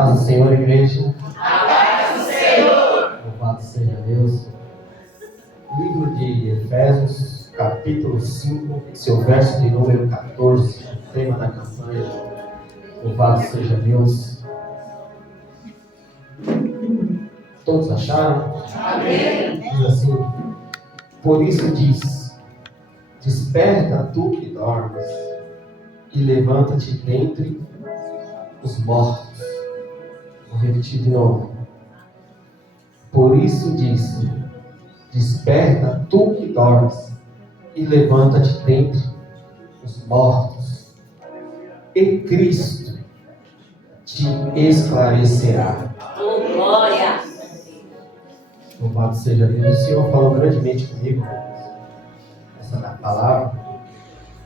Paz do Senhor, igreja. A paz do Senhor. Louvado seja Deus. Livro de Efésios, capítulo 5, seu verso de número 14, o tema da campanha. Louvado seja Deus. Todos acharam? Amém. Diz assim: por isso diz, desperta tu que dormes, e levanta-te dentre os mortos. Vou repetir de novo. Por isso diz, desperta tu que dormes, e levanta-te dentre os mortos, e Cristo te esclarecerá. Oh, glória. Louvado seja Deus. O Senhor falou grandemente comigo essa palavra.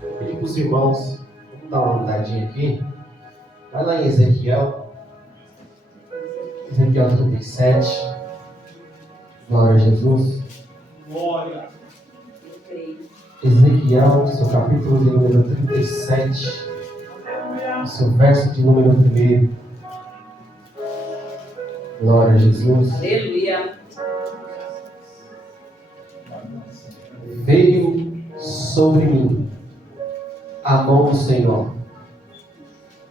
Eu pedi para os irmãos, vamos dar uma andadinha aqui. Vai lá em Ezequiel 37. Glória a Jesus. Glória. Ezequiel, seu capítulo de número 37, o seu verso de número 1. Glória a Jesus. Aleluia. Veio sobre mim a mão do Senhor,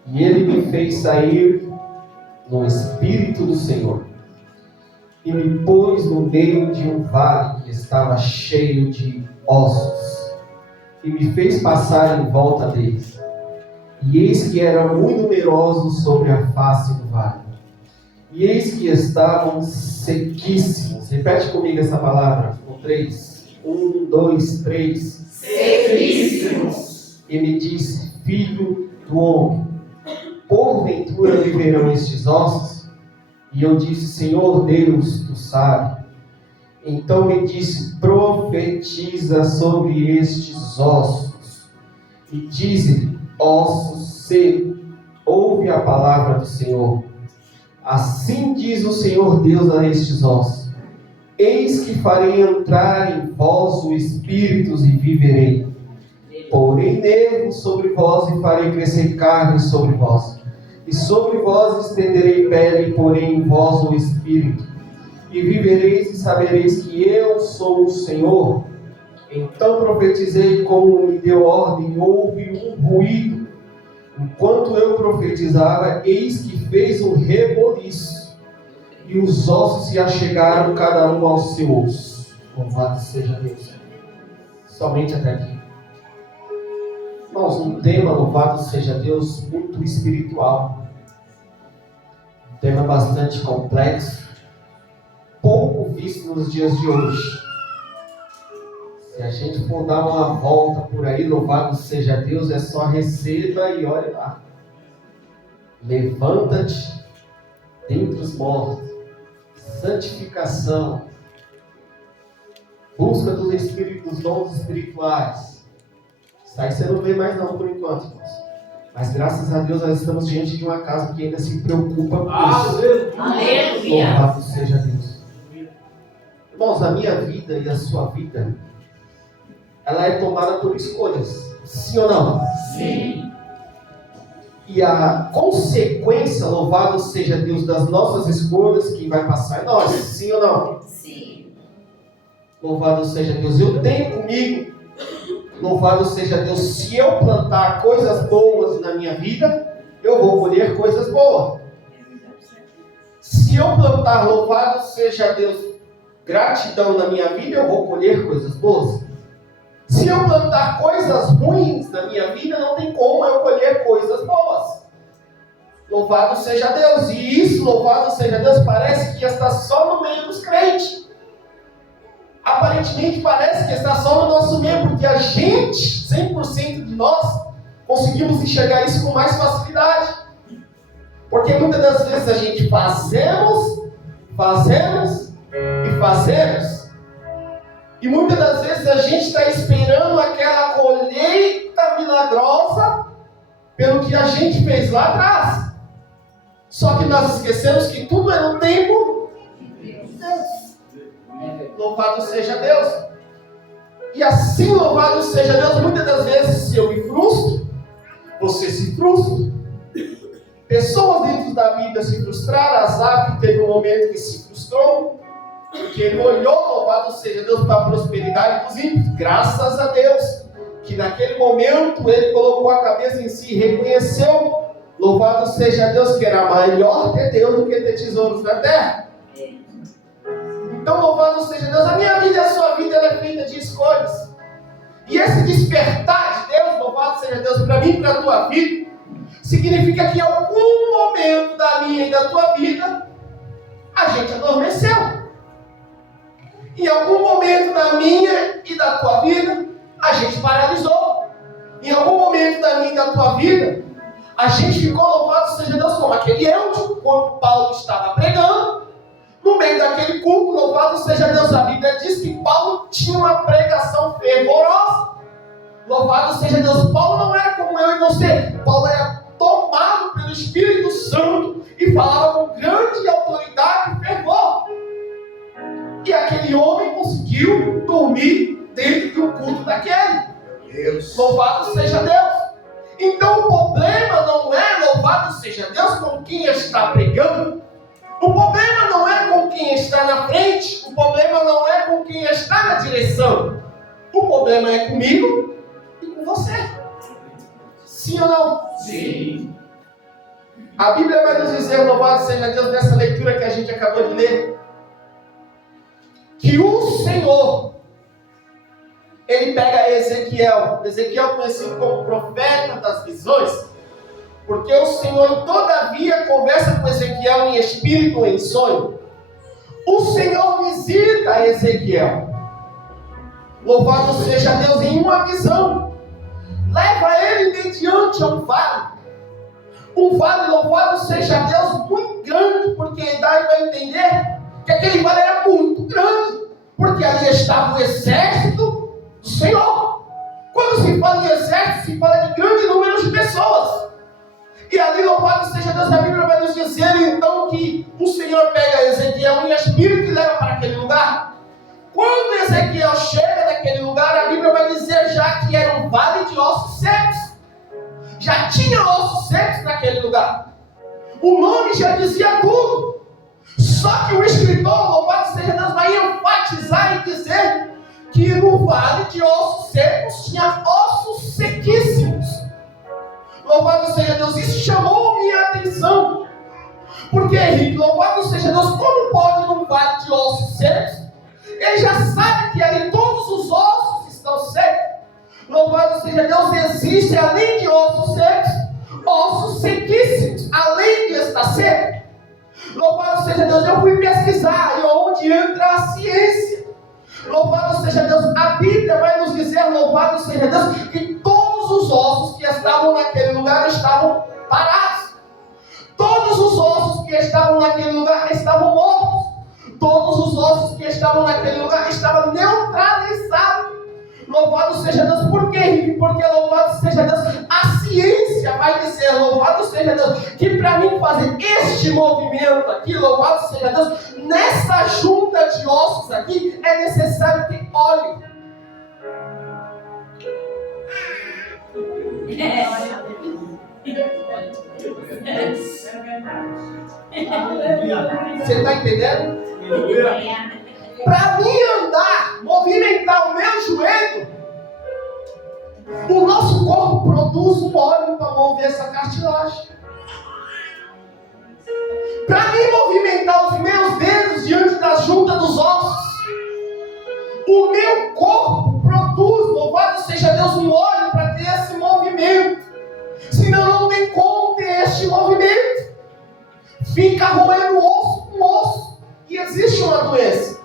e Ele me fez sair no Espírito do Senhor, e me pôs no meio de um vale que estava cheio de ossos, e me fez passar em volta deles. E eis que eram muito numerosos sobre a face do vale, e eis que estavam sequíssimos. Repete comigo essa palavra, com 3. 1, 2, 3. Sequíssimos. E me disse: filho do homem, porventura viverão estes ossos? E eu disse: Senhor Deus, tu sabes. Então me disse: profetiza sobre estes ossos, e dize-lhe: ossos secos, ouve a palavra do Senhor. Assim diz o Senhor Deus a estes ossos: eis que farei entrar em vós o espírito e viverei. Porém nervos sobre vós e farei crescer carne sobre vós. E sobre vós estenderei pele, e porém em vós o espírito. E vivereis e sabereis que eu sou o Senhor. Então profetizei como me deu ordem, houve um ruído. Enquanto eu profetizava, eis que fez um reboliço. E os ossos se achegaram cada um ao seu osso. Louvado seja Deus. Somente até aqui. Irmãos, um tema, louvado seja Deus, muito espiritual. Um tema bastante complexo, pouco visto nos dias de hoje. Se a gente for dar uma volta por aí, louvado seja Deus, é só receba e olha lá. Levanta-te dentre os mortos. Santificação, busca dos espíritos, dons espirituais. Isso aí você não vê mais não por enquanto, irmãos. Mas graças a Deus nós estamos diante de uma casa que ainda se preocupa com isso. Aleluia. Louvado seja Deus. Irmãos, a minha vida e a sua vida, ela é tomada por escolhas. Sim ou não? Sim. E a consequência, louvado seja Deus, das nossas escolhas, que vai passar é nós. Sim ou não? Sim. Louvado seja Deus. Eu tenho comigo, louvado seja Deus, se eu plantar coisas boas na minha vida, eu vou colher coisas boas. Se eu plantar, louvado seja Deus, gratidão na minha vida, eu vou colher coisas boas. Se eu plantar coisas ruins na minha vida, não tem como eu colher coisas boas. Louvado seja Deus. E isso, louvado seja Deus, parece que está só no meio dos crentes. Aparentemente parece que está só no nosso meio, porque a gente, 100% de nós, conseguimos enxergar isso com mais facilidade. Porque muitas das vezes a gente fazemos. E muitas das vezes a gente está esperando aquela colheita milagrosa pelo que a gente fez lá atrás. Só que nós esquecemos que tudo é no tempo de Deus. Louvado seja Deus. E assim, louvado seja Deus, muitas das vezes, se eu me frustro, você se frustra. Pessoas dentro da Bíblia se frustraram. Asaf teve um momento que se frustrou, porque ele olhou, louvado seja Deus, para a prosperidade dos ímpios. Graças a Deus, que naquele momento ele colocou a cabeça em si, reconheceu, louvado seja Deus, que era maior ter Deus do que ter tesouros na terra. Então, louvado seja Deus, a minha vida e a sua vida, ela é feita de escolhas. E esse despertar de Deus, louvado seja Deus, para mim e para a tua vida, significa que em algum momento da minha e da tua vida, a gente adormeceu. Em algum momento da minha e da tua vida, a gente paralisou. Em algum momento da minha e da tua vida, a gente ficou, louvado seja Deus, como aquele Eutico, quando Paulo estava pregando. No meio daquele culto, louvado seja Deus, a Bíblia diz que Paulo tinha uma pregação fervorosa. Louvado seja Deus, Paulo não era como eu e você. Paulo era tomado pelo Espírito Santo e falava com grande autoridade e fervor. E aquele homem conseguiu dormir dentro de um culto daquele. Deus. Louvado seja Deus. Então o problema não é, louvado seja Deus, com quem está pregando. O problema não é com quem está na frente. O problema não é com quem está na direção. O problema é comigo e com você. Sim ou não? Sim. A Bíblia vai nos dizer, louvado seja Deus, nessa leitura que a gente acabou de ler, que o Senhor, ele pega Ezequiel conhecido como profeta das visões, porque o Senhor todavia conversa com Ezequiel em espírito ou em sonho. O Senhor visita Ezequiel, louvado seja Deus, em uma visão, leva ele mediante um vale, louvado seja Deus, muito grande, porque dá para entender que aquele vale era muito grande, porque ali estava o exército do Senhor. Quando se fala em exército, se fala de grande número de pessoas. E ali, louvado seja Deus, a Bíblia vai nos dizer então que o Senhor pega Ezequiel em espírito e leva para aquele lugar. Quando Ezequiel chega naquele lugar, a Bíblia vai dizer já que era um vale de ossos secos. Já tinha ossos secos naquele lugar. O nome já dizia tudo. Só que o escritor, louvado seja Deus, vai enfatizar e dizer que no vale de ossos secos tinha ossos sequíssimos. Louvado seja Deus, isso chamou minha atenção. Porque, Henrique, louvado seja Deus, como pode num vale de ossos secos? Ele já sabe que ali todos os ossos estão secos. Louvado seja Deus, existe além de ossos secos, ossos sequíssimos, além de estar seco. Louvado seja Deus, eu fui pesquisar, e onde entra a ciência. Louvado seja Deus, a Bíblia vai nos dizer, louvado seja Deus, que todos os ossos que estavam naquele lugar estavam parados. Todos os ossos que estavam naquele lugar estavam mortos. Todos os ossos que estavam naquele lugar estavam neutralizados. Louvado seja Deus, por quê, Henrique? Porque louvado seja Deus, a ciência vai dizer, louvado seja Deus, que para mim fazer este movimento aqui, louvado seja Deus, nessa junta de ossos aqui, é necessário ter óleo. Você está entendendo? Para mim andar, movimentar o meu joelho, o nosso corpo produz um óleo para mover essa cartilagem. Para mim movimentar os meus dedos diante da junta dos ossos, o meu corpo produz, louvado seja Deus, um óleo para ter esse movimento. Senão não tem como ter este movimento. Fica roendo osso com osso. E existe uma doença.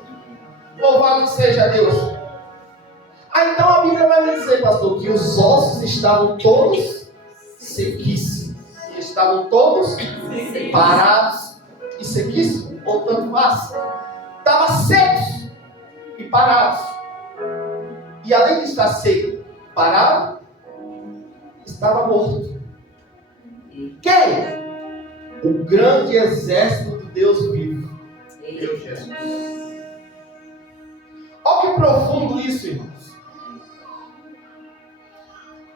Louvado seja Deus. Então a Bíblia vai me dizer, pastor, que os ossos estavam todos sequíssimos. Estavam todos parados e sequíssimos. Ou tanto faz. Estavam secos e parados. E além de estar seco, parado, estava morto. Quem? O grande exército de Deus vivo. Deus Jesus. Olha que profundo isso, irmãos.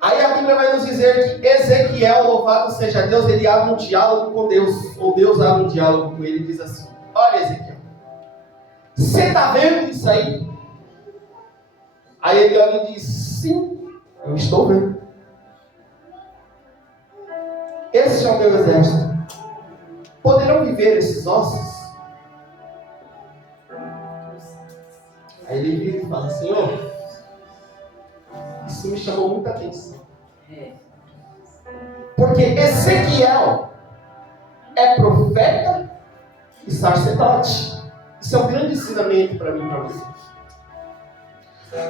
Aí a Bíblia vai nos dizer dizer que Ezequiel, louvado seja Deus, ele abre um diálogo com Deus, ou Deus abre um diálogo com ele e diz assim: olha, Ezequiel, você está vendo isso aí? Aí ele olha e diz: sim, eu estou vendo. Esse é o meu exército. Poderão viver esses ossos? Aí ele vira e fala: Senhor, isso me chamou muita atenção. Porque Ezequiel é profeta e sacerdote. Isso é um grande ensinamento para mim e para você.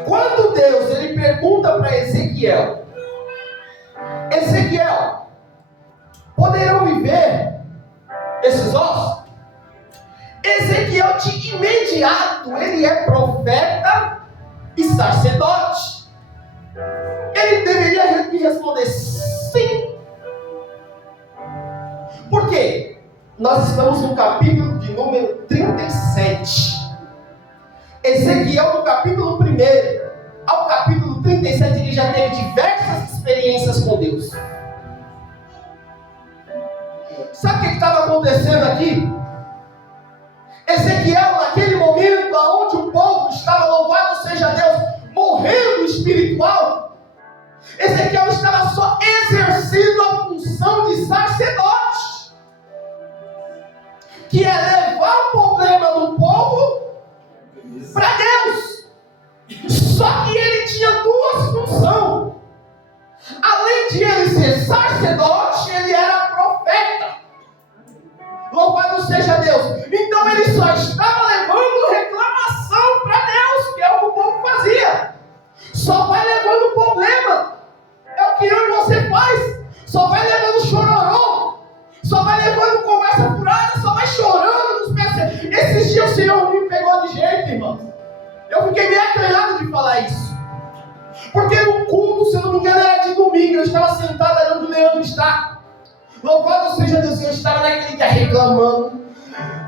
Quando Deus ele pergunta para Ezequiel: Ezequiel, poderão viver esses ossos? Ezequiel de imediato ele é profeta e sacerdote. Ele deveria me responder sim. Por quê? Nós estamos no capítulo de número 37. Ezequiel, no capítulo 1 ao capítulo 37, ele já teve diversas experiências com Deus. Sabe o que estava acontecendo aqui? Ezequiel, naquele momento onde o povo estava, louvado seja Deus, morrendo espiritual, Ezequiel estava só exercendo a função de sacerdote, que é levar o problema do povo para Deus. Só que ele tinha duas funções. Além de ele ser sacerdote, ele era profeta. Louvado seja Deus. Então ele só estava levando reclamação para Deus, que é o que o povo fazia. Só vai levando problema. É o que eu e você faz. Só vai levando chororô. Só vai levando conversa furada. Só vai chorando nos pés. Esses dias o Senhor me pegou de jeito, irmão. Eu fiquei meio acanhado de falar isso. Porque no culto, se eu não me engano, era de domingo. Eu estava sentado ali onde o Leandro está. Louvado seja Deus, eu estava naquele dia reclamando.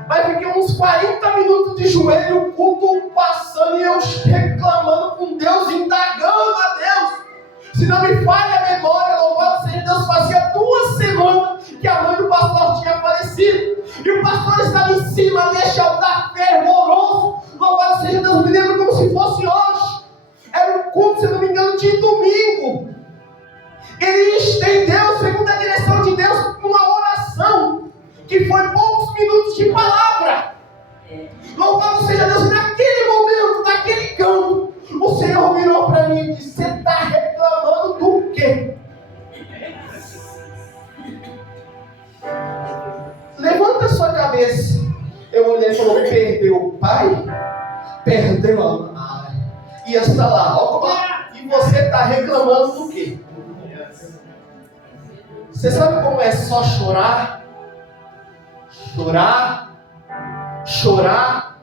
Mas fiquei uns 40 minutos de joelho, o culto passando e eu reclamando com Deus, indagando a Deus. Se não me falha a memória, louvado seja Deus, fazia 2 semanas que a mãe do pastor tinha falecido. E o pastor estava em cima deste altar fervoroso. Louvado seja Deus, me lembro como se fosse hoje. Era um culto, se não me engano, de domingo. Ele estendeu, segundo a direção de Deus, uma oração que foi poucos minutos de palavra. Louvado seja Deus. Naquele momento, naquele canto, o Senhor virou para mim e disse: você está reclamando do quê? Levanta a sua cabeça. Eu olhei e falei: perdeu o pai, perdeu a mãe. E está lá, ó, e você está reclamando do quê? Você sabe como é só chorar? Chorar, chorar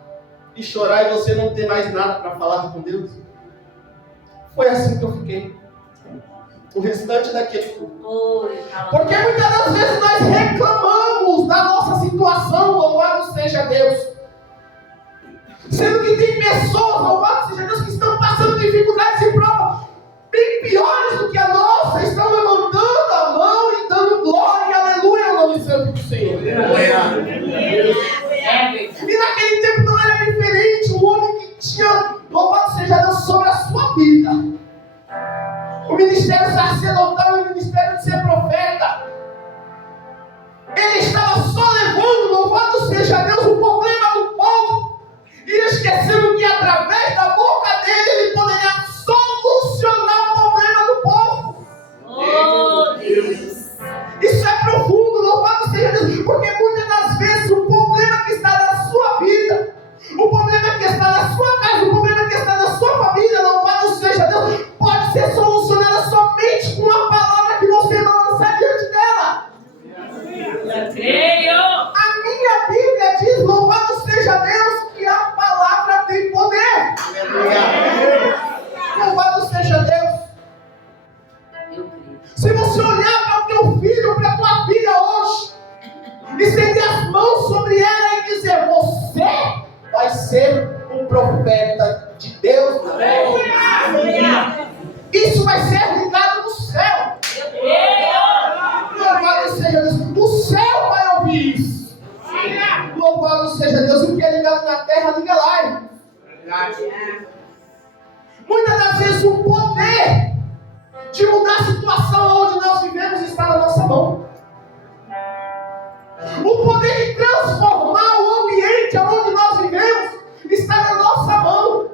e chorar e você não ter mais nada para falar com Deus? Foi assim que eu fiquei o restante daquele culto. Porque muitas das vezes nós reclamamos da nossa situação, louvado seja Deus. Sendo que tem pessoas, louvado seja Deus, que estão passando dificuldades e provas bem piores do que a nossa, estão levantando a mão e dando glória e aleluia ao nome santo do Senhor. E naquele tempo não era diferente. Um homem que tinha, louvado seja Deus, sobre a sua vida o ministério sacerdotal e o ministério de ser profeta. Ele estava só levando, louvado seja Deus, o problema do povo e esquecendo que através da boca dele ele poderia solucionar o problema do povo. Oh, Deus. Isso é profundo, louvado seja Deus, porque muitas das vezes o problema que está na sua vida, o problema que está na sua casa, o problema que está na sua família, louvado seja Deus, pode ser solucionado somente com uma palavra que você não lançar diante dela. Eu creio. A minha Bíblia diz, louvado seja Deus, que a palavra tem poder. Louvado seja Deus. Eu creio. Se você olhar para o teu filho, para a tua filha hoje, estender as mãos sobre ela e dizer: você vai ser um profeta de Deus. Isso vai ser ligado no céu. Eu creio. seja Deus, o que é ligado na terra, liga lá, irmão. Muitas das vezes o poder de mudar a situação onde nós vivemos está na nossa mão. O poder de transformar o ambiente onde nós vivemos está na nossa mão.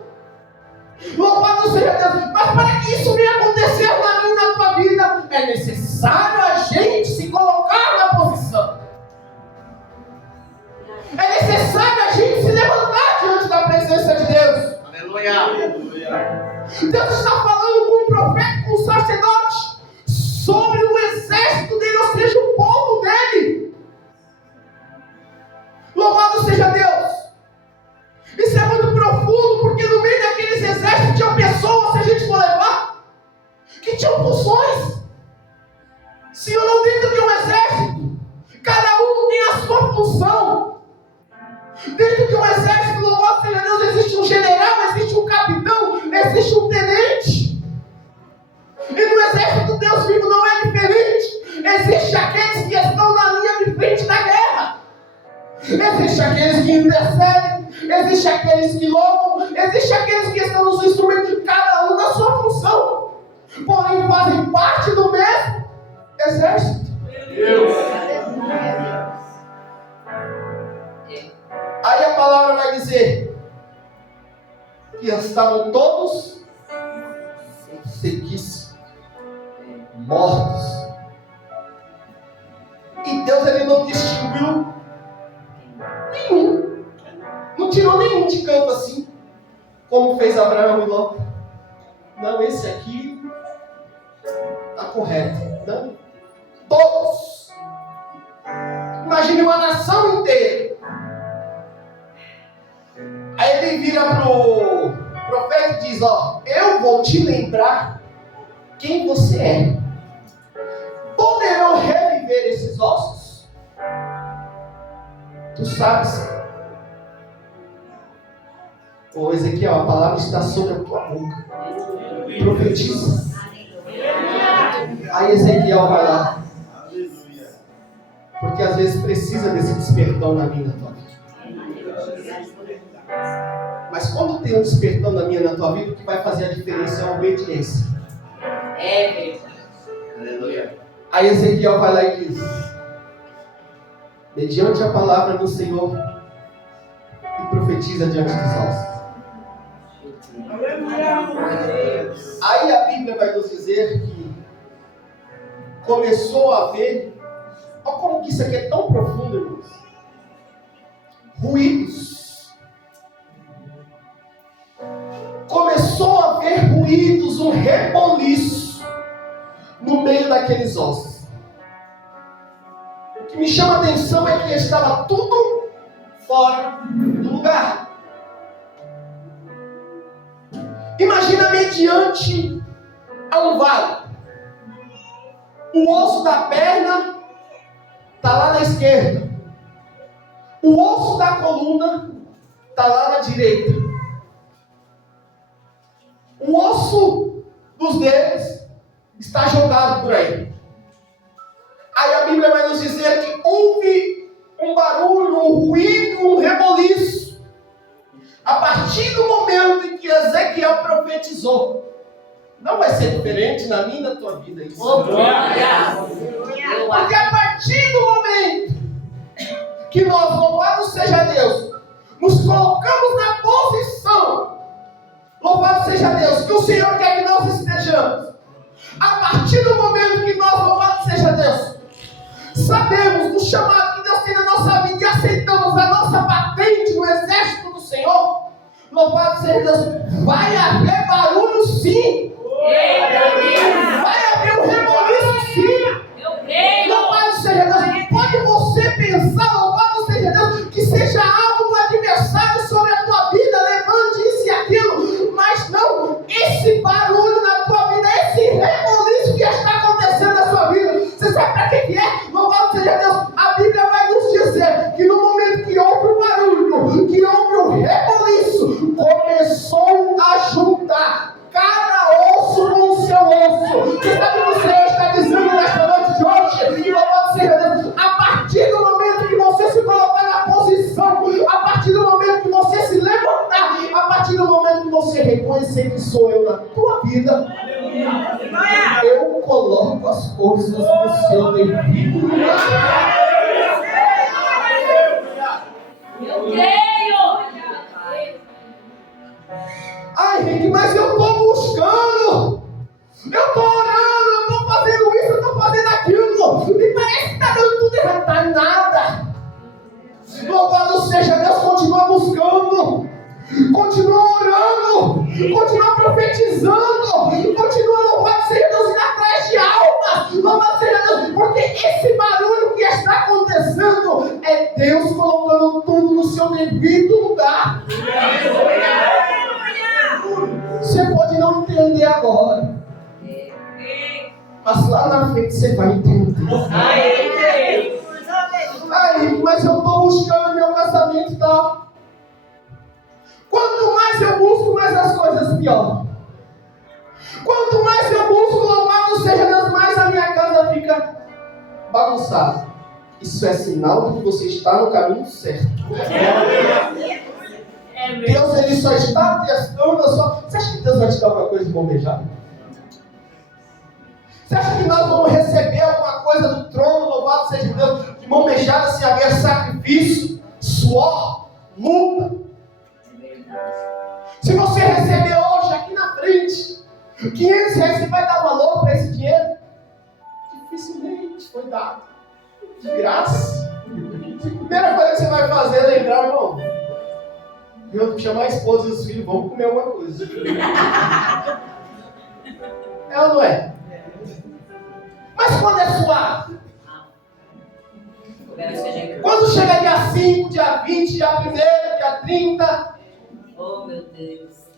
Louvado seja Deus. Mas para que isso venha acontecer na minha e na tua vida, é necessário a gente se colocar na posição. É necessário a gente se levantar diante da presença de Deus. Aleluia. Deus está falando com o profeta, com o sacerdote, sobre o exército dele, ou seja, o povo dele. Louvado seja Deus. Isso é muito profundo, porque no meio daqueles exércitos tinham pessoas, se a gente for levar, que tinham funções. Se ou não, dentro de um exército, cada um tem a sua função. Dentro de um exército, louvado seja Deus, existe um general, existe um capitão, existe um tenente. E no exército Deus vivo não é diferente. Existem aqueles que estão na linha de frente da guerra. Existem aqueles que intercedem. Existem aqueles que louvam. Existem aqueles que estão nos instrumentos, cada um na sua função. Porém fazem parte do mesmo exército. Deus. Aí a palavra vai dizer que estavam todos sequíssimos, mortos. E Deus, ele não distinguiu nenhum. Não tirou nenhum de canto assim, como fez Abraão e Ló. Não, esse aqui está correto. Não. Todos. Imagine uma nação inteira. Aí ele vira para o profeta e diz: ó, eu vou te lembrar quem você é. Poderão reviver esses ossos? Tu sabes. Ô Ezequiel, a palavra está sobre a tua boca. Profetiza. Aí Ezequiel vai lá. Porque às vezes precisa desse despertão na minha e na tua vida. Mas quando tem um despertão na minha e na tua vida, o que vai fazer a diferença é a obediência. É verdade. Aleluia. Aí Ezequiel vai lá e diz: mediante a palavra do Senhor, e profetiza diante dos ossos. Aí a Bíblia vai nos dizer que começou a haver, olha como que isso aqui é tão profundo, irmãos, ruídos. Começou a haver ruídos, um reboliço no meio daqueles ossos. O que me chama a atenção é que estava tudo fora do lugar. Imagina mediante a um vale. O osso da perna está lá na esquerda. O osso da coluna está lá na direita. O osso dos dedos está jogado por aí. Aí a Bíblia vai nos dizer que houve um barulho, um ruído, um reboliço. A partir do momento em que Ezequiel profetizou. Não vai ser diferente na minha e na tua vida isso. Porque a partir do momento que nós, louvado seja Deus, nos colocamos na posição, louvado seja Deus, que o Senhor quer que nós estejamos. A partir do momento que nós, louvado seja Deus, sabemos do chamado que Deus tem na nossa vida e aceitamos a nossa patente no exército do Senhor, louvado seja Deus, vai haver barulho sim. Vai haver um reboliço sim. Louvado seja Deus. Pode você pensar, louvado seja Deus, que seja algo do adversário sobre a tua vida, levante isso e aquilo, mas não, esse barulho na tua vida, esse reboliço que está acontecendo na sua vida, você sabe para que é? Louvado seja Deus. A Bíblia vai nos dizer que no momento que houve o barulho, que houve o reboliço, começou a juntar cada reconhecer que sou eu na tua vida, eu coloco as coisas no seu devido lugar. Eu creio. Ai, Henrique, mas eu estou buscando, eu estou orando, eu estou fazendo isso, eu estou fazendo aquilo, me parece que está dando tudo errado, está nada. Louvado seja Deus, continua buscando, continua orando, continua profetizando, continua, louvado seja Deus, indo atrás de almas, louvado seja Deus, porque esse barulho que está acontecendo é Deus colocando tudo no seu devido lugar. Você pode não entender agora, mas lá na frente você vai entender. Aí, mas eu estou buscando meu casamento e tal. Quanto mais eu busco, mais as coisas pioram. Quanto mais eu busco, louvado seja Deus, mais a minha casa fica bagunçada. Isso é sinal de que você está no caminho certo. Deus, ele só está testando a sua... Você acha que Deus vai te dar alguma coisa de bom beijar? Você acha que nós vamos receber alguma coisa do trono, louvado seja Deus, de mão beijada, se haver sacrifício, suor, luta? Se você receber hoje, aqui na frente, R$500, você vai dar valor para esse dinheiro? Dificilmente foi dado. De graça. A primeira coisa que você vai fazer é lembrar, irmão, eu chamar a esposa e os filhos, vamos comer alguma coisa. É ou não é? Mas quando é suave? Quando chega dia 5, dia 20, dia 1º, dia 30? Oh, meu Deus.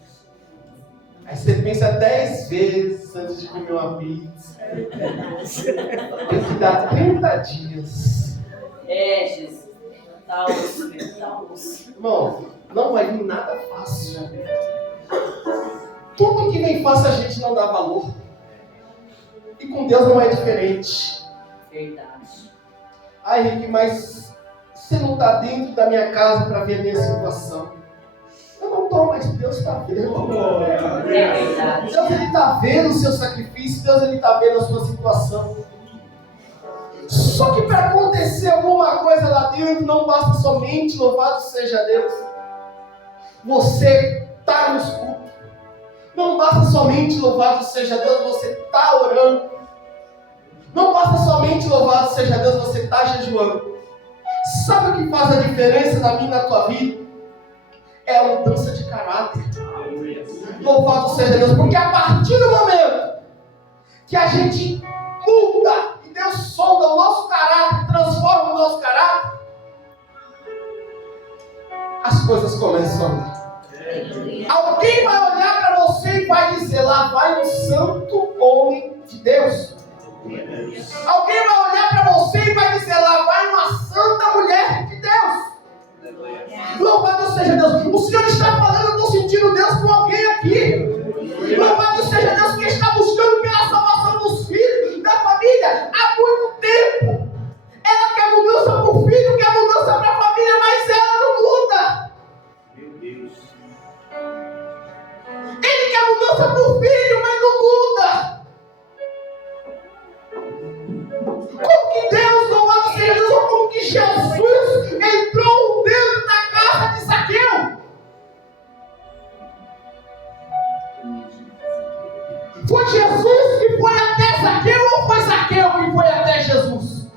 Aí você pensa 10 vezes antes de comer uma pizza. Tem que dar 30 dias. Jesus. Tá osso. Irmão, não vai vir nada fácil. Tudo que vem fácil a gente não dá valor. E com Deus não é diferente. Verdade. Ai, Henrique, mas você não está dentro da minha casa para ver a minha situação. Eu não estou, mas Deus está vendo. É verdade. Deus está vendo o seu sacrifício. Deus está vendo a sua situação. Só que para acontecer alguma coisa lá dentro, não basta somente, louvado seja Deus, você está no escuro. Não basta somente, louvado seja Deus, você está orando. Não basta somente, louvado seja Deus, você está jejuando. Sabe o que faz a diferença na minha e na tua vida? É a mudança de caráter. Louvado seja Deus, porque a partir do momento que a gente muda e Deus sonda o nosso caráter, transforma o nosso caráter, as coisas começam a andar. Alguém vai olhar para você e vai dizer: lá vai um santo homem de Deus. Alguém vai olhar para você e vai dizer: lá vai uma santa mulher de Deus. Louvado seja Deus. O Senhor está falando, eu estou sentindo Deus com alguém aqui. Louvado seja Deus, que está buscando pela salvação dos filhos, da família, há muito tempo. Ela quer mudança para o filho, quer mudança para a família, mas ela não muda. Ele quer mudança para o filho, mas não muda. Como que Deus, louvado seja Deus, ou como que Jesus entrou dentro da casa de Zaqueu? Foi Jesus que foi até Zaqueu ou foi Zaqueu que foi até Jesus?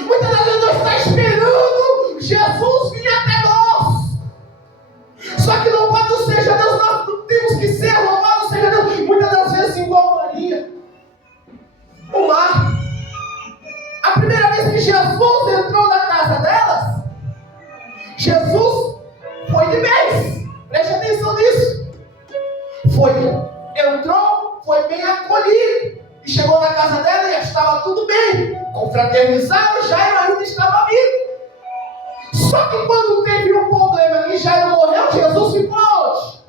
Muitas das vezes nós estamos esperando Jesus vir até nós. Só que louvado seja Deus, nós temos que ser, louvado seja Deus, muitas das vezes igual Maria. O mar. A primeira vez que Jesus entrou na casa delas, Jesus foi de vez. Preste atenção nisso. Entrou, foi bem acolhido. E chegou na casa dela e estava tudo bem. Confraternizaram, Jairo ainda estava vivo. Só que quando teve um problema que Jairo morreu, Jesus ficou onde?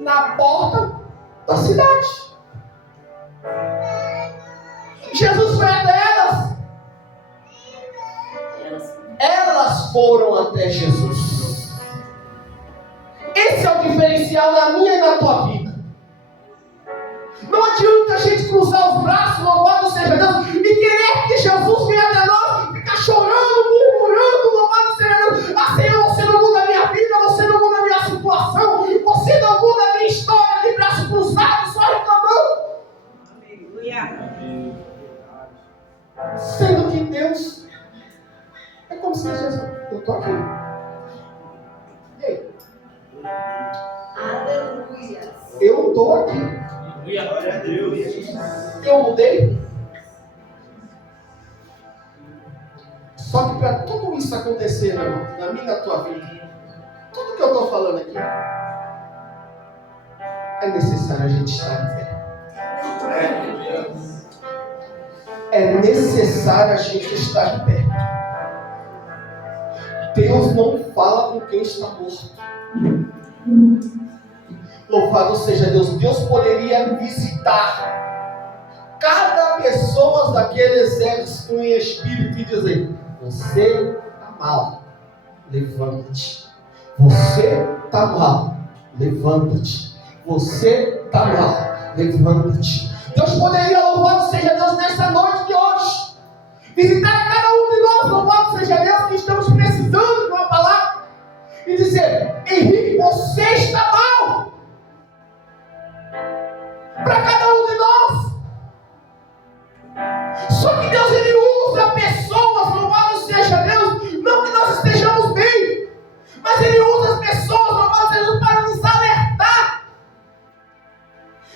Na porta da cidade. Jesus foi até elas. Elas foram até Jesus. sobrenatural na minha e na tua vida. Não adianta a gente cruzar os braços, louvado seja Deus, e querer que Jesus venha até nós, ficar chorando, murmurando, louvado seja Deus. Ah, Senhor, você não muda a minha vida, você não muda a minha situação, você não muda a minha história de braço cruzado, só reclamando. Aleluia. Sendo que Deus é como se Jesus, eu estou aqui. E aí? Aleluia. Eu estou aqui. Glória a Deus. Eu mudei. Só que para tudo isso acontecer, meu irmão, na minha e na tua vida, tudo que eu estou falando aqui, é necessário a gente estar em pé. É necessário a gente estar em pé. Deus não fala com quem está morto. Louvado seja Deus. Deus poderia visitar cada pessoa daquele exército em espírito e dizer: você está mal, levanta-te. Você está mal, levanta-te. Você está mal, levanta-te. Deus poderia, louvado seja Deus, nessa noite de hoje, visitar cada um de nós, louvado seja Deus, que estamos precisando de uma palavra, e dizer: Henrique, você está mal. Para cada um de nós. Só que Deus, Ele usa pessoas, louvado seja Deus, não que nós estejamos bem, mas Ele usa as pessoas, louvado seja Deus, para nos alertar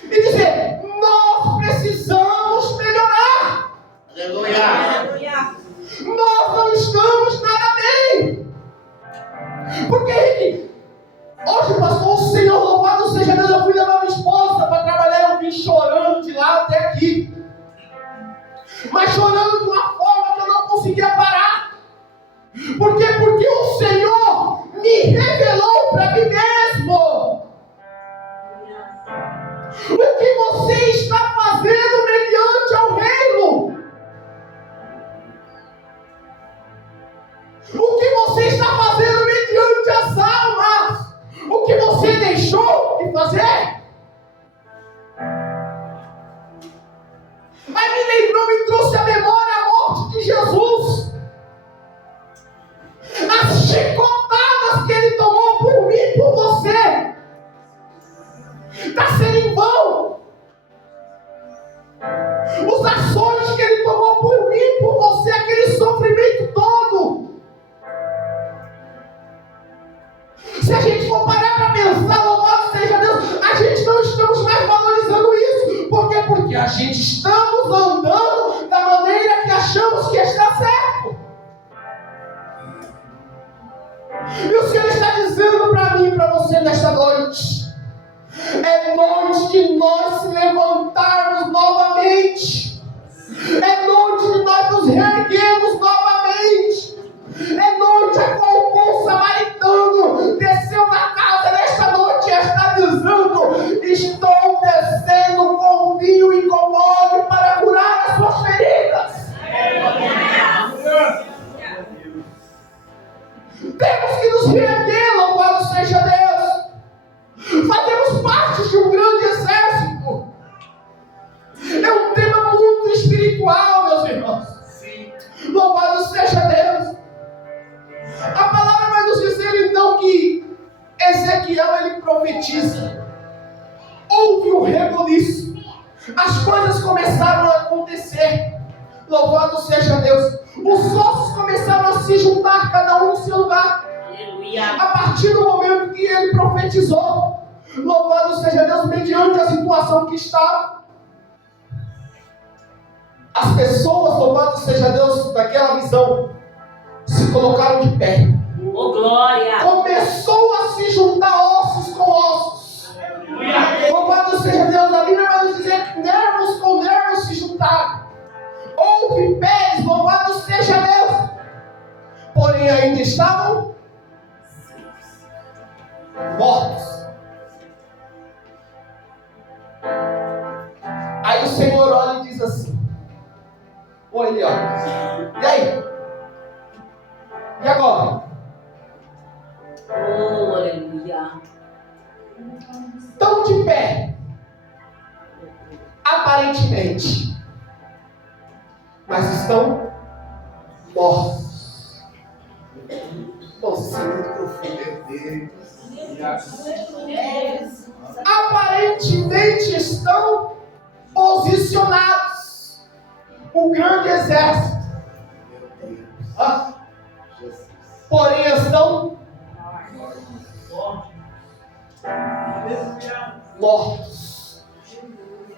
e dizer: nós precisamos melhorar. Aleluia. Nós não estamos nada bem. Porque, Henrique, hoje, pastor, o Senhor, louvado seja Deus, eu fui levar minha esposa para trabalhar, eu vim chorando de lá até aqui. Mas chorando de uma forma que eu não conseguia parar. Por quê? Porque o Senhor me revelou para mim mesmo. O que você está fazendo mediante ao reino? O que você está fazendo mediante as almas? O que você deixou de fazer? Aí me trouxe à memória a morte de Jesus. As chicotadas que Ele tomou por mim e por você. Está sendo em vão. Os açoites que Ele tomou por mim e por você, aquele sofrimento todo. Se a gente for parar para pensar, louvado seja Deus, a gente não estamos mais valorizando isso. Por quê? Porque a gente estamos andando da maneira que achamos que está certo. E o Senhor está dizendo para mim e para você nesta noite: é noite de nós se levantarmos novamente. É noite de nós nos reerguermos novamente. É noite a qual o bom samaritano desceu na casa nesta noite e está dizendo: estou descendo com vinho e com óleo para curar as suas feridas. Temos que nos reerguer, louvado seja Deus. Fazemos parte de um grande exército. É um tema muito espiritual, meus irmãos. Louvado seja Deus. A palavra vai nos dizer então que Ezequiel, ele profetiza. Houve um reboliço. As coisas começaram a acontecer. Louvado seja Deus. Os ossos começaram a se juntar, cada um no seu lugar. Aleluia. A partir do momento que ele profetizou, louvado seja Deus, mediante a situação que estava, as pessoas, louvado seja Deus, daquela visão, se colocaram de pé. Oh, glória. Começou a se juntar ossos com ossos. Louvado seja Deus, a Bíblia vai nos dizer que nervos com nervos se juntaram. Houve pés, louvado seja Deus. Porém ainda estavam mortos. Aí o Senhor olha e diz assim: ô Eliel, e aí? E agora? Oh, aleluia. aparentemente, mas estão mortos. Nossa, isso é muito profundo. Aparentemente estão posicionados. O grande exército. Porém estão mortos.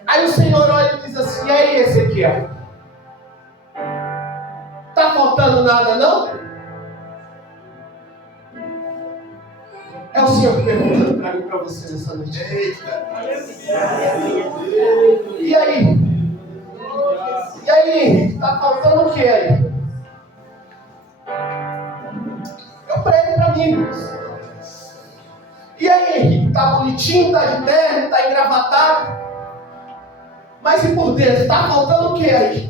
Aí o Senhor olha e diz assim: e aí, Ezequiel? Tá faltando nada, não? É o Senhor perguntando para mim e para você nessa noite. E aí? E aí? Tá faltando o que aí? Eu prego para mim. E aí, Henrique? Tá bonitinho, tá de terno, tá engravatado? Mas e por dentro? Tá faltando o que aí?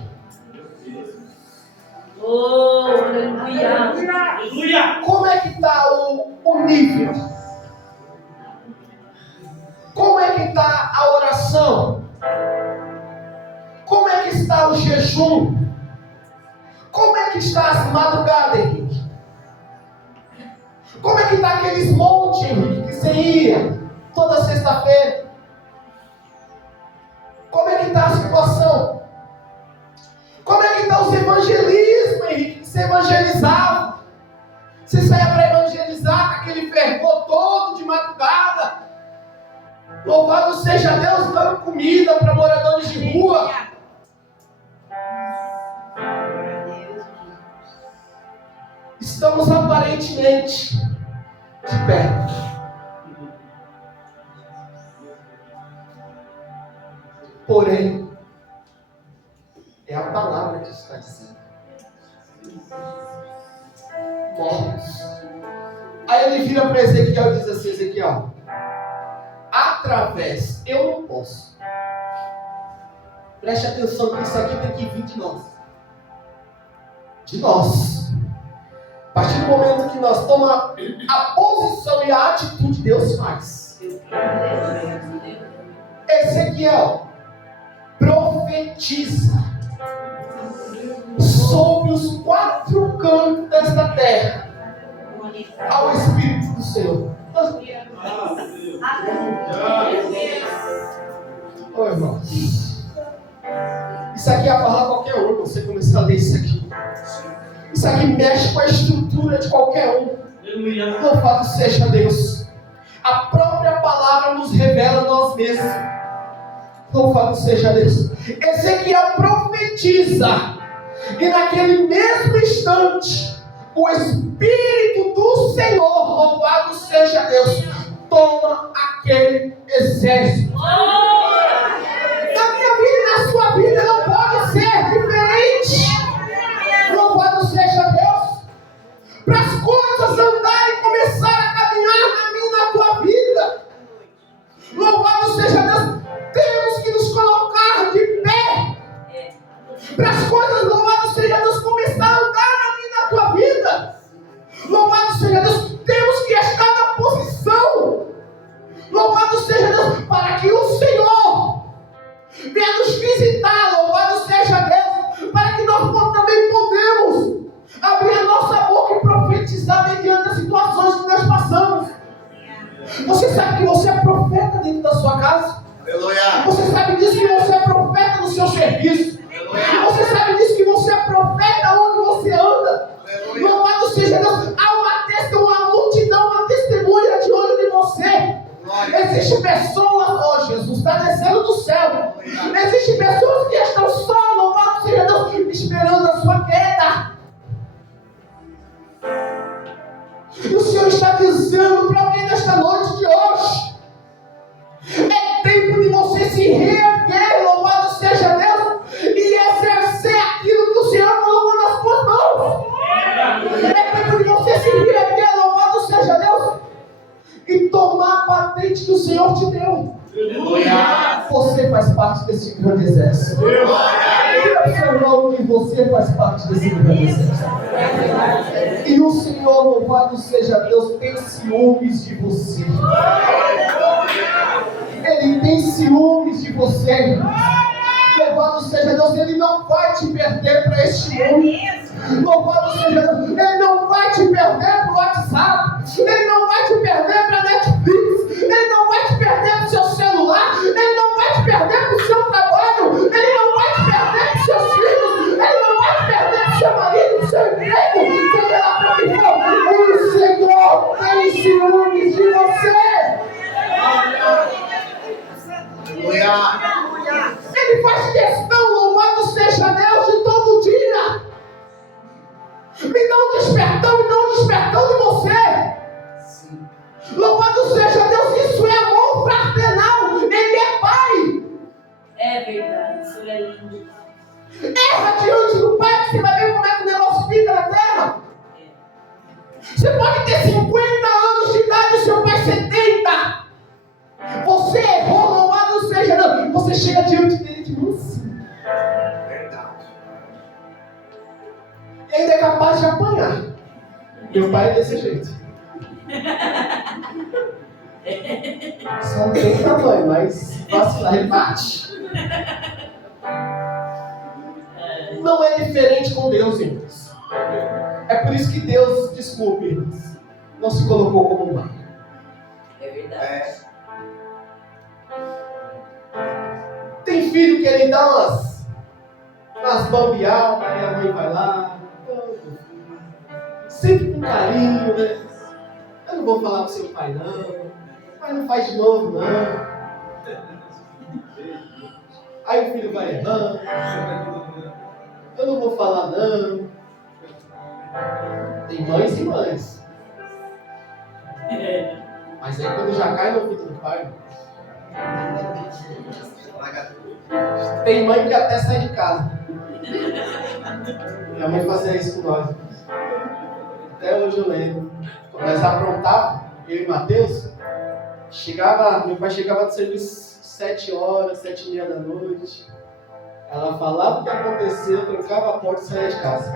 Oh, aleluia. Aleluia. Como é que está o nível? Como é que está a oração? Como é que está o jejum? Como é que está as madrugadas, Henrique? Como é que está aqueles montes, Henrique, que você ia toda sexta-feira? Como é que está a situação? Como é que está os evangelismos, Henrique? Você evangelizava. Você saia para evangelizar com aquele fervor todo de madrugada. Louvado seja Deus, dando comida para moradores de rua. Estamos aparentemente de pé. Porém, é a palavra que está dizendo. Mortos. Aí ele vira para Ezequiel e diz assim: Ezequiel, através, eu não posso. Preste atenção que isso aqui tem que vir de nós. De nós. A partir do momento que nós tomamos a posição e a atitude, Deus faz. Ezequiel profetiza sobre os 4 cantos desta terra ao Espírito do Senhor. Ô irmão, isso aqui é falar qualquer um, você começar a ler isso aqui. Isso aqui mexe com a estrutura de qualquer um. Louvado seja Deus. A própria palavra nos revela nós mesmos. Louvado seja Deus. Ezequiel profetiza. E naquele mesmo instante, o Espírito do Senhor, louvado seja Deus, toma aquele exército. Na minha vida e na sua vida não pode ser diferente. Louvado seja Deus. Para as coisas andarem e começar a caminhar na minha e na tua vida. Louvado seja Deus. Temos que nos colocar de pé. Para as coisas, louvado seja Deus, começar a andar na minha e na tua vida. Louvado seja Deus. Temos que estar na posição. Louvado seja Deus. Para que o Senhor venha nos visitar. Louvado seja Deus. Para que nós também podemos abrir a nossa boca e profetizar mediante as situações que nós passamos. Você sabe que você é profeta dentro da sua casa? Aleluia. Você sabe disso que você é profeta no seu serviço? Aleluia. Você sabe disso que você é profeta onde você anda? Aleluia. Louvado seja Deus. Há uma multidão, uma testemunha de olho de você. Existem pessoas, Jesus está descendo do céu. Existem pessoas que estão só, louvado seja Deus, esperando a sua queda. E o Senhor está dizendo para alguém nesta noite de hoje: é tempo de você se reerguer, louvado seja Deus, e exercer aquilo que o Senhor colocou nas suas mãos. É tempo de você se reerguer, louvado seja Deus, e tomar a patente que o Senhor te deu. Aleluia. Você faz parte desse grande exército. Diga para o seu irmão que você faz parte desse grande exército. E o Senhor, louvado seja Deus, tem ciúmes de você. Ele tem ciúmes de você. Louvado seja Deus, Ele não vai te perder para este mundo. Louvado seja Deus, Ele não vai te perder para o WhatsApp, Ele não vai te perder para a Netflix, Ele não vai te perder para o seu celular, Ele não vai te perder para o seu trabalho, Ele não vai te perder para os seus filhos, Ele não vai te perder para o seu marido, para o seu emprego, seja lá para quem for. O Senhor tem ciúmes de você. Ele faz questão, louvado seja Deus, de todo dia. Me dá um despertão e não um despertão de você. Louvado seja Deus, isso é amor fraternal. Ele é pai. É verdade, isso é lindo. Erra diante do pai que você vai ver como é que o negócio fica na terra. Você pode ter 50 anos de idade e seu pai 70. Você errou, louvado seja Deus. Você chega diante dele de mansinho. Verdade. E ainda é capaz de apanhar. Meu pai é desse jeito. Só não tem tamanho, mas vacilar ele bate. Não é diferente com Deus, irmãos. É por isso que Deus, desculpe, irmãos, não se colocou como mãe. É verdade. Tem filho que ele dá umas bambeadas, aí a mãe vai lá, sempre com carinho, né? Eu não vou falar pro seu pai não, mas não faz de novo não. Aí o filho vai errando, eu não vou falar não. Tem mães e mães. Mas aí quando já cai no ouvido do pai, tem mãe que até sai de casa. Minha mãe fazia isso com nós. Até hoje eu lembro. Quando nós aprontávamos, eu e Matheus, meu pai chegava do serviço 7 horas, 7h30 da noite. Ela falava o que aconteceu, trancava a porta e saía de casa.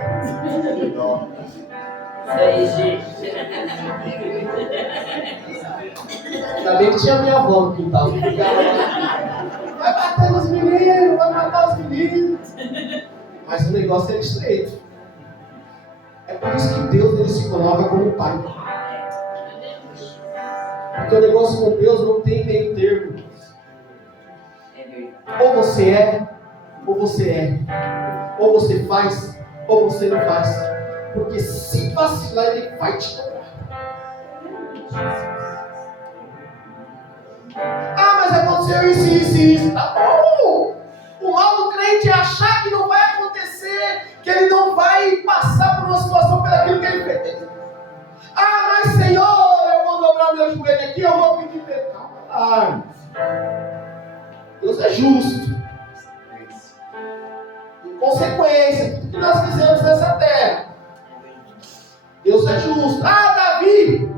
Isso aí, gente. Ainda bem que tinha minha avó no quintal. Vai bater nos meninos, vai matar os meninos. Mas o negócio é estreito. É por isso que Deus ele se coloca como pai. Porque o negócio com Deus não tem meio termo. É verdade. Ou você é, ou você é. Ou você faz, ou você não faz. Porque se vacilar, ele vai te cobrar. Ah, mas aconteceu isso. Tá bom. O mal do crente é achar que não vai acontecer, que ele não vai passar por uma situação pelaquilo que ele fez. Ah, mas Senhor, eu vou dobrar meu joelho aqui, eu vou pedir perdão. Ah, Deus é justo. Em consequência, tudo que nós fizemos nessa terra, Deus é justo. Ah, Davi,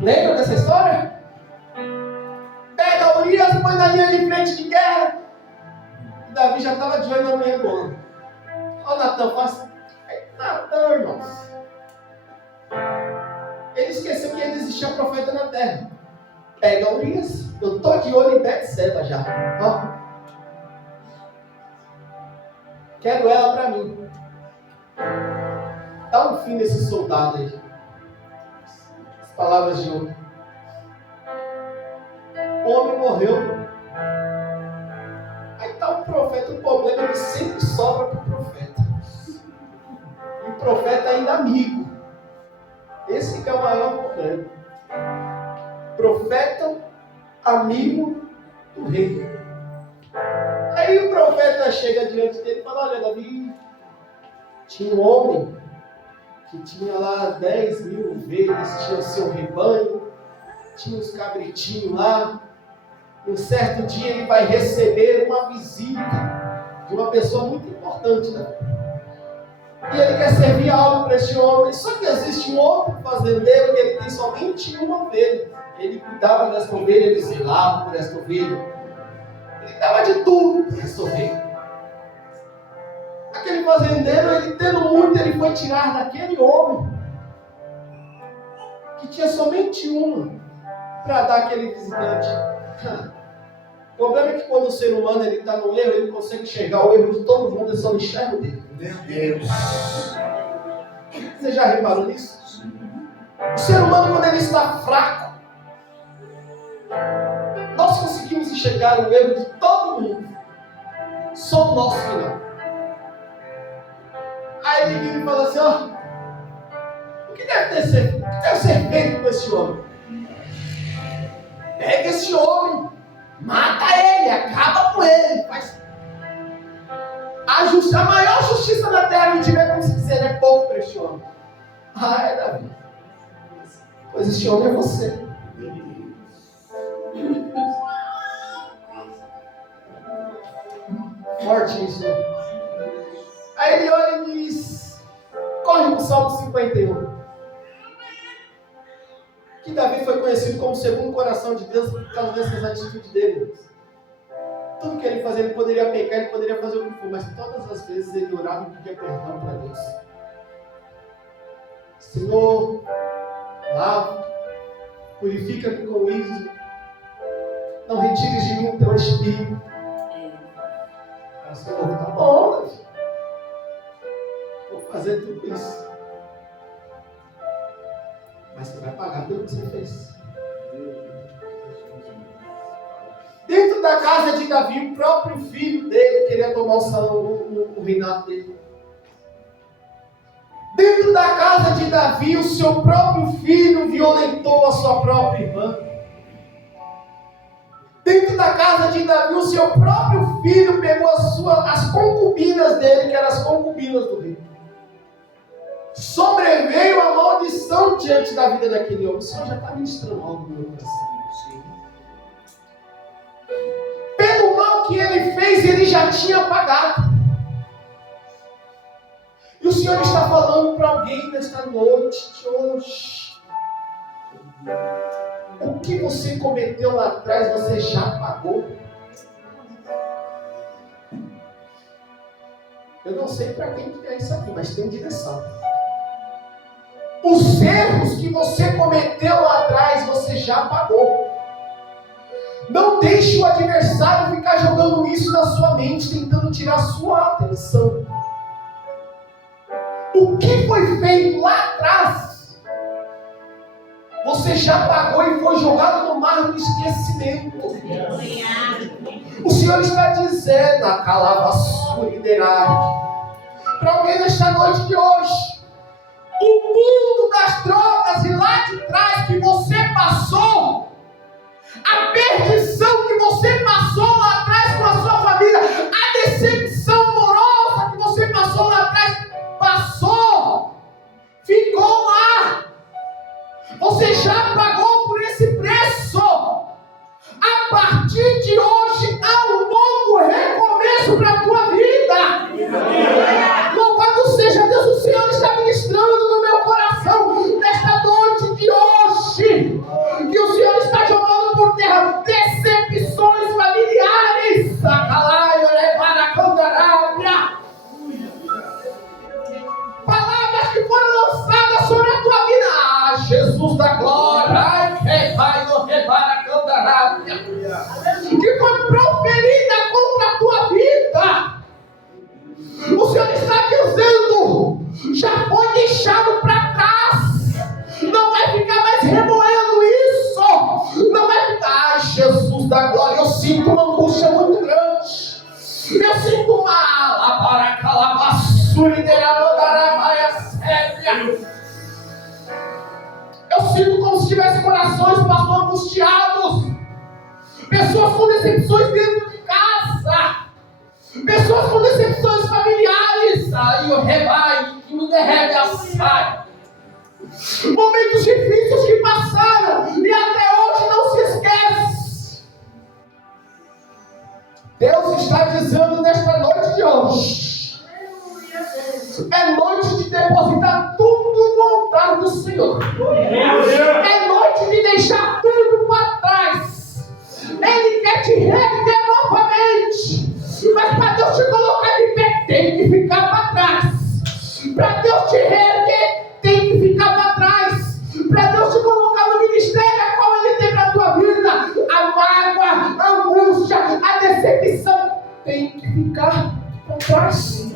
lembra dessa história? Pega Urias, põe na linha de frente de guerra. E Davi já estava de olho na mulher boa. Ó, Natan, faz. Natan, irmãos. Ele esqueceu que ainda existia profeta na terra. Pega Urias, eu estou de olho em Betseba já. Ó. Quero ela para mim. Dá um fim nesse soldado aí. As palavras de ouro. O homem morreu. Aí está o profeta, o problema é que sempre sobra para o profeta. E o profeta é ainda amigo. Esse que é o maior problema. Profeta, amigo do rei. Aí o profeta chega diante dele e fala: olha, Davi, tinha um homem que tinha lá 10.000 ovelhas, tinha o seu rebanho, tinha uns cabritinhos lá. Um certo dia ele vai receber uma visita de uma pessoa muito importante, né? E ele quer servir algo para esse homem. Só que existe um outro fazendeiro que ele tem somente uma ovelha. Ele cuidava dessa ovelha, ele zelava por essa ovelha. Ele dava de tudo para essa ovelha. Aquele fazendeiro, ele tendo muito, ele foi tirar daquele homem que tinha somente uma para dar aquele visitante. problema é que quando o ser humano está no erro, ele consegue enxergar o erro de todo mundo, ele só não enxerga o dele. Meu Deus. Você já reparou nisso? O ser humano, quando ele está fraco, nós conseguimos enxergar o erro de todo mundo, só o nosso que não. Aí ele vira e fala assim, ó, o que deve ser feito com esse homem? Pega esse homem, mata ele, acaba com ele, faz... A maior justiça da terra que tiver, como se dizer, é pouco para este homem. Ah, é Davi. Pois este homem é você. Forte isso. Aí ele olha e diz, corre para o Salmo 51. Que Davi foi conhecido como o segundo coração de Deus por causa dessas atitudes dele. Tudo que ele fazia, ele poderia pecar, ele poderia fazer o que for, mas todas as vezes ele orava e pedia perdão para Deus. Senhor, lava, purifica-me com isso, não retires de mim o teu espírito. Senhor, tá bom, Davi. Vou fazer tudo isso. Mas você vai pagar pelo que você fez. Dentro da casa de Davi, o próprio filho dele queria tomar o reinado dele. Dentro da casa de Davi, o seu próprio filho violentou a sua própria irmã. Dentro da casa de Davi, o seu próprio filho pegou as concubinas dele, que eram as concubinas do rei. Sobreveio a maldição diante da vida daquele homem. O Senhor já está ministrando algo no meu coração. Pelo mal que ele fez, ele já tinha pagado. E o Senhor está falando para alguém nesta noite de hoje. O que você cometeu lá atrás, você já pagou. Eu não sei para quem que é isso aqui, mas tem direção. Os erros que você cometeu lá atrás, você já pagou. Não deixe o adversário ficar jogando isso na sua mente, tentando tirar sua atenção. O que foi feito lá atrás, você já pagou e foi jogado no mar do esquecimento. O Senhor está dizendo, a calavassura para alguém nesta noite de hoje, o mundo das drogas e lá de trás que você passou, a perdição que você passou lá atrás com a sua família, a decepção amorosa que você passou lá atrás, passou, ficou lá. Você já pagou por esse preço. A partir de hoje há um novo recomeço para a tua vida. Louvado seja Deus, o Senhor está ministrando no meu coração nesta noite de hoje. Que o Senhor está jogando por terra decepções familiares. Palavras que foram lançadas sobre a tua vida. Ah, Jesus da glória. Que foi proferida contra a tua vida. O Senhor está dizendo, já foi deixado para trás. Não vai ficar mais remoendo isso. Não vai ficar. Ai, Jesus da glória, eu sinto uma angústia muito grande. Eu sinto uma para calavassura e eu sinto como se tivesse corações pastor angustiados. Pessoas com decepções dentro de casa. Pessoas com decepções familiares. Aí o rebai que me derrebe a saia. Momentos difíceis que passaram e até hoje não se esquece. Deus está dizendo nesta noite de hoje. É noite de depositar tudo no altar do Senhor. É noite de deixar tudo para trás. Ele quer te reerguer novamente. Mas para Deus te colocar de pé, tem que ficar para trás. Para Deus te reerguer, tem que ficar para trás. Para Deus te colocar no ministério a qual Ele tem para a tua vida, a mágoa, a angústia, ficar para trás.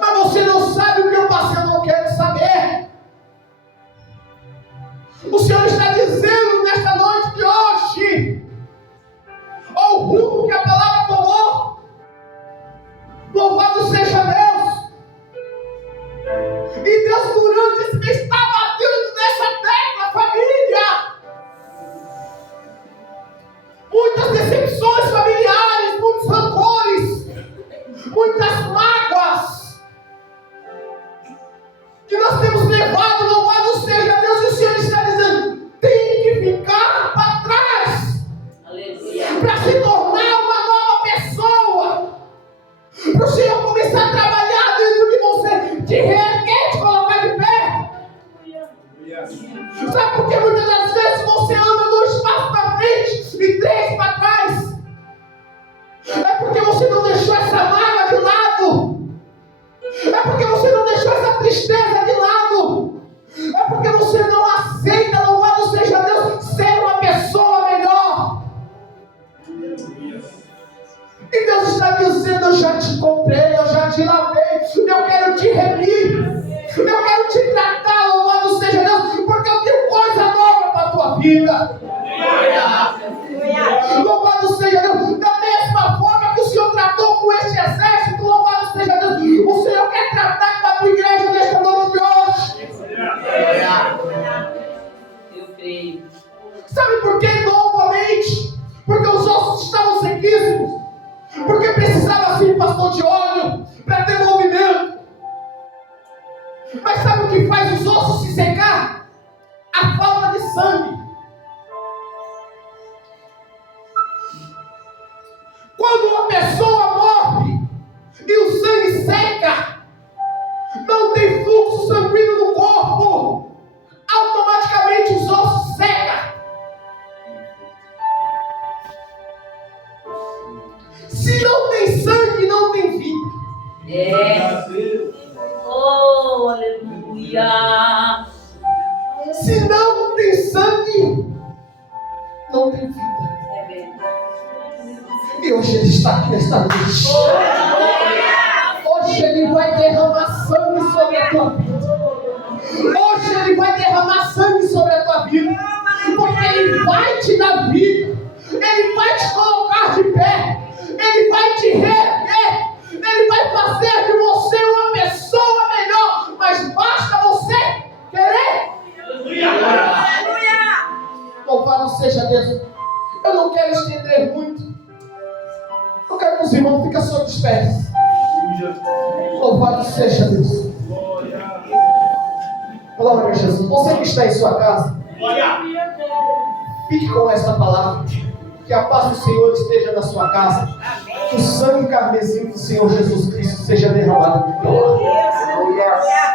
Mas você não sabe o que eu passei, eu não quero saber. O Senhor está dizendo nesta noite de hoje, ó, o rumo que a palavra tomou. Louvado seja Deus. E Deus durante esse mês está batendo nessa tecla, família. Muitas decepções familiares, muitos rancores, muitas mágoas que nós temos levado. Louvado seja Deus. E o Senhor está dizendo, tem que ficar para trás. Aleluia. Para se tornar uma nova pessoa, para o Senhor começar a trabalhar dentro de você, te reerguer, te colocar de pé. Sabe por que muitas das vezes você anda 2 passos para frente e 3 para trás? É porque você não deixou essa mágoa de lado. É porque você não deixou essa tristeza de lado. É porque você não aceita, louvado seja Deus, ser uma pessoa melhor. E Deus está dizendo, eu já te comprei, eu já te lavei, eu quero te remir, eu quero te tratar, louvado seja Deus, porque eu tenho coisa nova para a tua vida. Louvado seja Deus. Da mesma forma que o Senhor tratou com este exército, louvado seja Deus, o Senhor quer tratar com a tua igreja nesta noite de hoje. Eu creio. Sabe por que novamente? Porque os ossos estavam sequíssimos. Porque precisava sim, pastor, de óleo para ter movimento. Mas sabe o que faz os ossos se secar? A falta de sangue. Quando uma pessoa morre e o sangue seca, não tem fluxo sanguíneo no corpo, automaticamente os ossos secam. Se não tem sangue, não tem vida. É. Oh, aleluia. Se não tem sangue, não tem vida. É verdade. E hoje Ele está aqui nesta noite. Hoje Ele vai derramar sangue sobre a tua vida. Hoje Ele vai derramar sangue sobre a tua vida. Porque Ele vai te dar vida. Ele vai te colocar de pé. Ele vai te reerguer. Ele vai fazer de você uma pessoa melhor. Mas basta você querer. Louvado seja Deus. Eu não quero estender muito. Eu quero que os irmãos fiquem sobre os pés. Louvado seja Deus. Glória a Jesus. Você que está em sua casa, fique com esta palavra. Que a paz do Senhor esteja na sua casa. Que o sangue carmesim do Senhor Jesus Cristo seja derramado no teu lar.